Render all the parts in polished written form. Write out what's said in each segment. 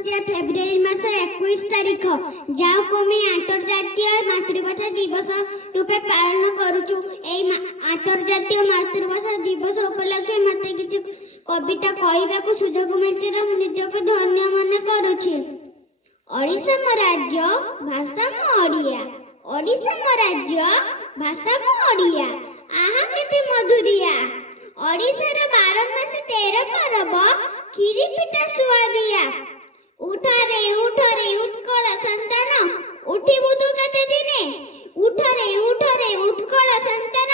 मसीहा फेब्रुआरी मास 21 तारीख जाओ कमी अंतर्जातीय मातृभाषा दिवस रूपे पालन करूचु। एई अंतर्जातीय मातृभाषा दिवस उपलक्षे मते किछि कविता कहबाकू सुजोग मिलतिर मु निजको धन्य मन करूछि। ओडिशा मो राज्य भाषा मो ओडिया, ओडिशा मो राज्य भाषा मो ओडिया, आहा केते मधुरिया। ओडिशा रो 12 मास 13 पर्व खीरी पिठा सुआदिया। उठरे उत्कल संतान उठी बुधु केते दिने, उठरे उत्कल संतान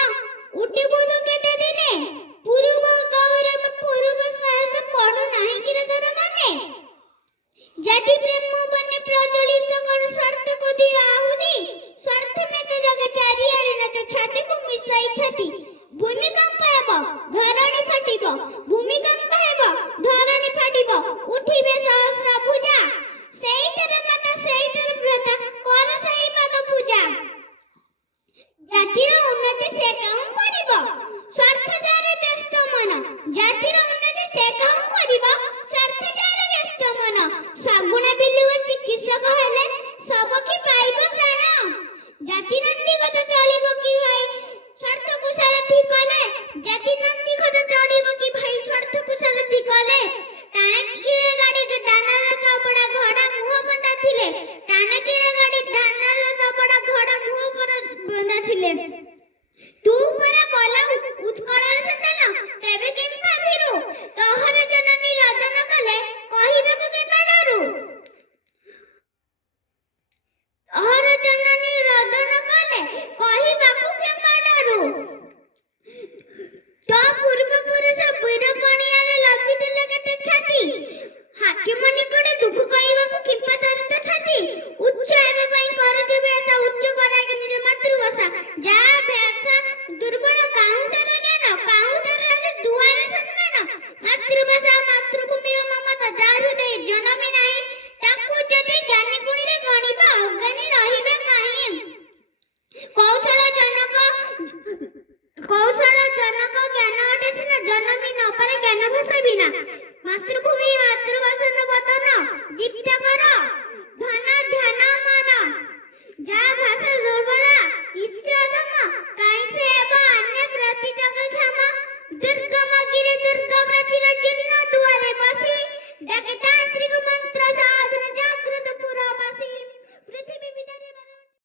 उठी बुधु केते दिने। पूर्व गौरव पूर्व साहस पड़ु नाही कि तोर माने। जाति प्रेम बने प्रज्वलित कर स्वार्थ को दियो आहुति। स्वार्थ में तो जग चारि आड़े नच छाती को मिसाई छाती। भूमिकंप हेब धरणी फाटिब, भूमिकंप हेब धरणी फाटिब। उठिबे सहस्र भुजा सेइतरे माता सेइतरे व्रत कर सही पद पूजा। जातिर उन्नति से काम करिब स्वार्थ जारे व्यस्त मन। जातिर उन्नति से काम करिब स्वार्थ जारे व्यस्त मन। सगुण बिलुव चिकित्सक हेले सब की पाइब प्राण। जाति नंदी गज चलिब कि भाई स्वार्थ को सारथी कले। जाति नंदी गज चलिब कि भाई स्वार्थ को सारथी कले। टाणे किरे गाड़ी दानार दबड़ा घोड़ा मुह बंधा थिले। टाणे किरे गाड़ी दानार दबड़ा घोड़ा मुह पर बंधा थिले।